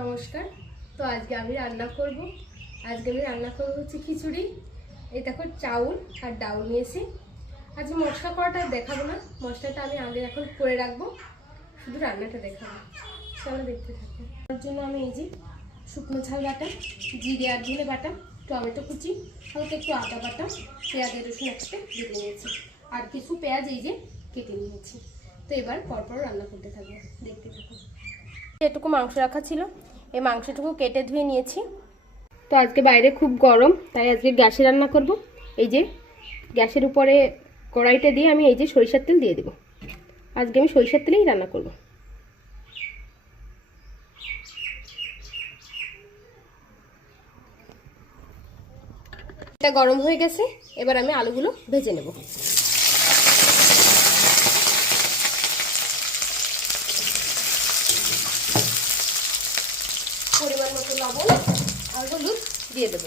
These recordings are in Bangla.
নমস্কার। তো আজকে আমি রান্না করব হচ্ছে খিচুড়ি। এই দেখো চাউল আর ডাউল নিয়েছি। আজকে মশলা করাটা দেখাবো না, মশলাটা আমি আগে এখন করে রাখবো, শুধু রান্নাটা দেখাবো। চলো দেখতে থাকো। তার জন্য আমি এই যে শুকনো ঝাল বাটা, জিরে আর ধনে বাটা, টমেটো কুচি, হালকা একটু আদা বাটা, পেঁয়াজ রসুন একসাথে বেটে নিয়েছি, আর কিছু পেঁয়াজ এই যে কেটে নিয়েছি। তো এবার পরপর রান্না করতে থাকবো, দেখতে থাকো। এটুকু মাংস রাখা ছিল, এই মাংসটুকু কেটে ধুয়ে নিয়েছি। তো আজকে বাইরে খুব গরম, তাই আজকে গ্যাসে রান্না করব। এই যে গ্যাসের উপরে কড়াইটা দিয়ে আমি এই যে সরিষার তেল দিয়ে দেব। আজকে আমি সরিষার তেলেই রান্না করব। এটা গরম হয়ে গেছে, এবার আমি আলুগুলো ভেজে নেব। পরিমাণ মতো লবণ আর হলুদ দিয়ে দেব।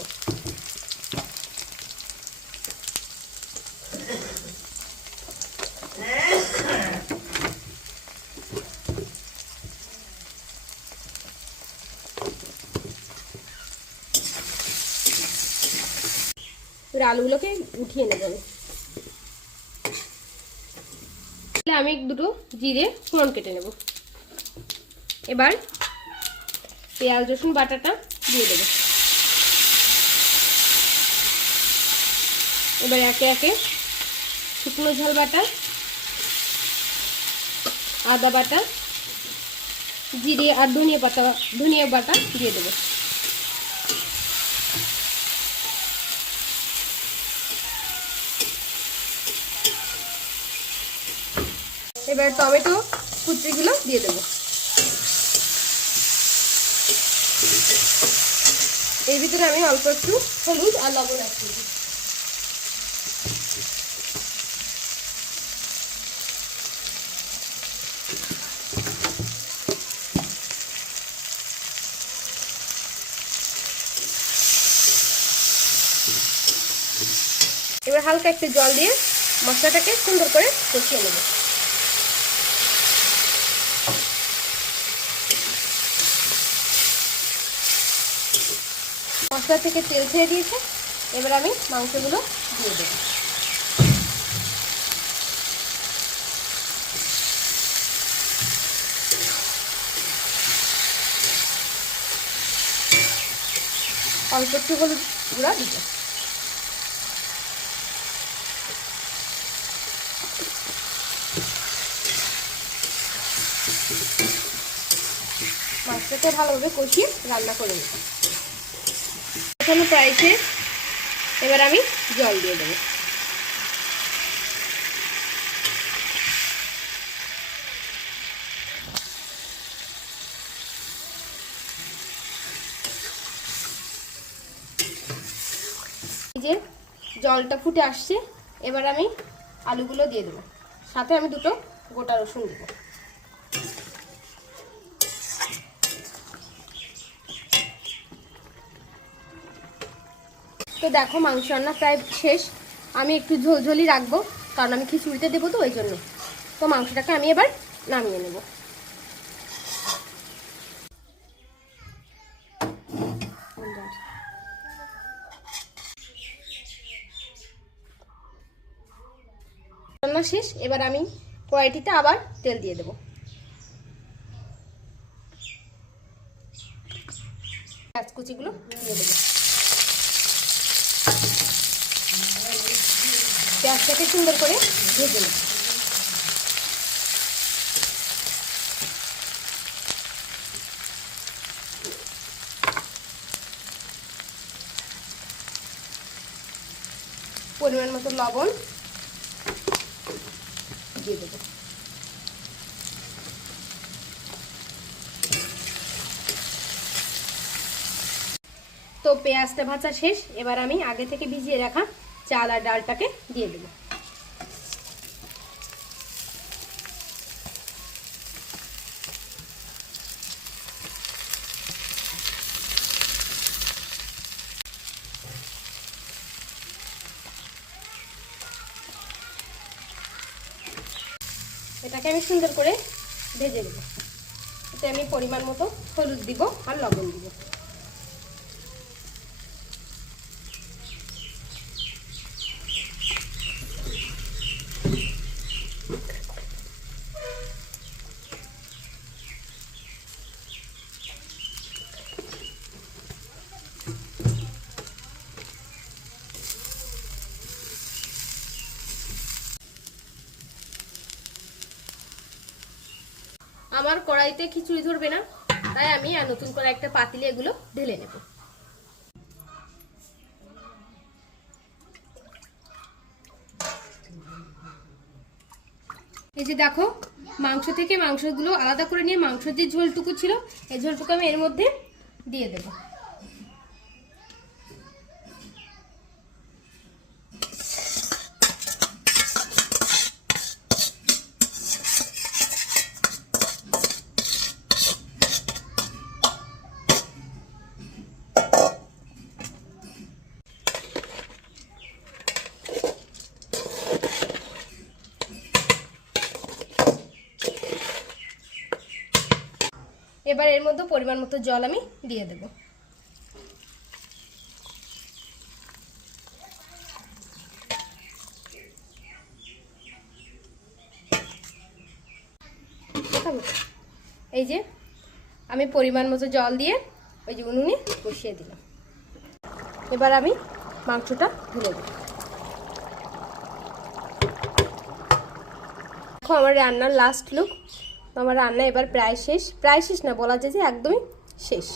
আলুগুলোকে উঠিয়ে নেব। আমি দুটো জিরে ফোড়ন কেটে নেব। এবার পেঁয়াজ রসুন বাটাটা দিয়ে দেব। এবার একে একে শুকনো ঝাল বাটা, আদা বাটা, জিরে আর ধনিয়া বাটা দিয়ে দেব। এবার টমেটো কুচিগুলো দিয়ে দেব। এর ভিতরে আমি অল্প একটু হলুদ আর লবণ অ্যাড করব। এবার হালকা একটু জল দিয়ে মশলাটাকে সুন্দর করে কষিয়ে নেব। মশলা থেকে তেল ছেড়ে দিয়েছে, এবার আমি মাংসগুলো দিয়ে দেব। অল্প একটু হলুদ গুঁড়া দিব। মাছটাকে ভালোভাবে কষিয়ে রান্না করে নেব। এখানে প্রায় শেষ, এবার আমি জল দিয়ে দেবো। এই যে জলটা ফুটে আসছে, এবার আমি আলুগুলো দিয়ে দেবো, সাথে আমি দুটো গোটা রসুন দেবো। তো দেখো মাংস রান্না প্রায় শেষ। আমি একটু ঝোলঝোলি রাখবো, কারণ আমি খিচুড়িতে দেবো, তো ওই জন্য। তো মাংসটাকে আমি এবার নামিয়ে নেব। রান্না শেষ, এবার আমি কড়াইটিতে আবার তেল দিয়ে দেবো। পেঁয়াজ কুচিগুলো দিয়ে দেবো। পেঁয়াজটাকে সুন্দর করে ভেজে নেব। পরিমাণ মতো লবণ দিয়ে দেবো। তো পেঁয়াজটা ভাজা শেষ, এবার আমি আগে থেকে ভিজিয়ে রাখা চাল আর ডালটাকে দিয়ে দেবো। এটাকে আমি সুন্দর করে ভেজে নেব। মাংসতে আমি পরিমাণ মতো হলুদ দিব আর লবণ দিব। আমার কড়াইতে খিচুড়ি ধরবে না, তাই আমি আর নতুন করে একটা পাতিলে এগুলো ঢেলে নেব। এই যে দেখো, মাংস থেকে মাংসগুলো আলাদা করে নিয়ে মাংসের যে ঝোলটুকু ছিল এই ঝোলটুকু আমি এর মধ্যে দিয়ে দেব। এবার এর মধ্যে পরিমাণ মতো জল আমি দিয়ে দেব। এই যে আমি পরিমাণ মতো জল দিয়ে ওই যে উনুনে বসিয়ে দিলাম। এবার আমি মাংসটা ঢেলে দেব। দেখো আমার রান্নার লাস্ট লুক। তো আমার রান্না এবার প্রায় শেষ না বলা যায় যে একদমই শেষ।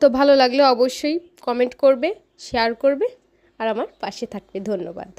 তো ভালো লাগলে অবশ্যই কমেন্ট করবে, শেয়ার করবে আর আমার পাশে থাকবে। ধন্যবাদ।